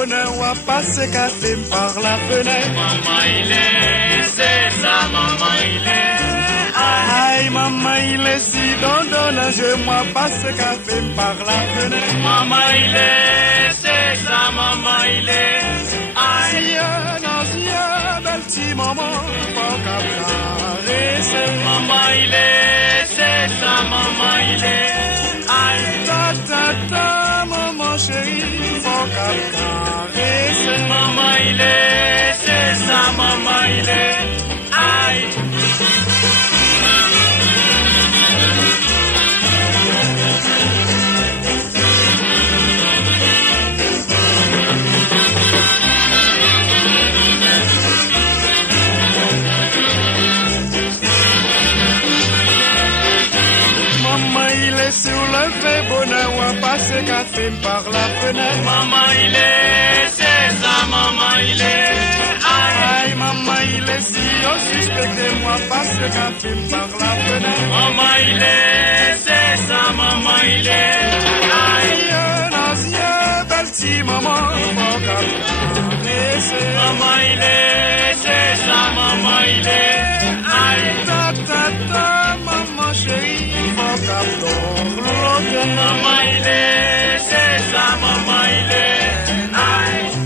bonheur, on va passer café par la fenêtre. Maman il est, c'est ça, maman il est. Aïe, maman il est si dondonna, je moi passe café par la fenêtre. Maman il est, c'est ça, maman il est. Aïe, non, bel petit maman, faut caresser. Maman il est, c'est ça, maman il est. Aïe, ta, maman chérie, faut caresser. Maman il est, c'est ça, maman il est. Aïe. Sur le fait bonheur, on passe café par la fenêtre. Maman il est, c'est ça, maman il est. Aïe, maman il est si on suspecte, moi passe café par la fenêtre. Maman il est, c'est ça, maman il est. Aïe, l'ancien bel petit maman, faut caresser. Maman il est, c'est ça, maman il est. Aïe, ta, maman chérie, faut caresser. Maman il est, c'est ça, maman il est. Aïe.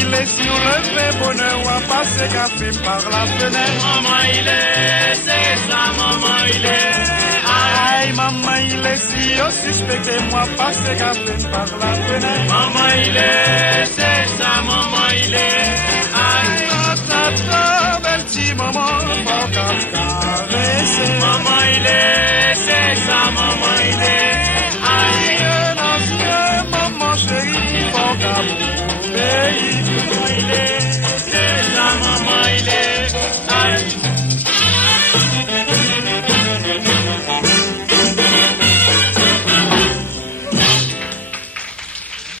il est sur le fait bonheur, on va passer café par la fenêtre. Maman il est, c'est ça, maman il est. Aïe, maman il est si on suspecte, moi passer café par la fenêtre. Maman il est, c'est ça, maman il est. Aïe, ta, bel petit maman, faut caresser. Maman il est.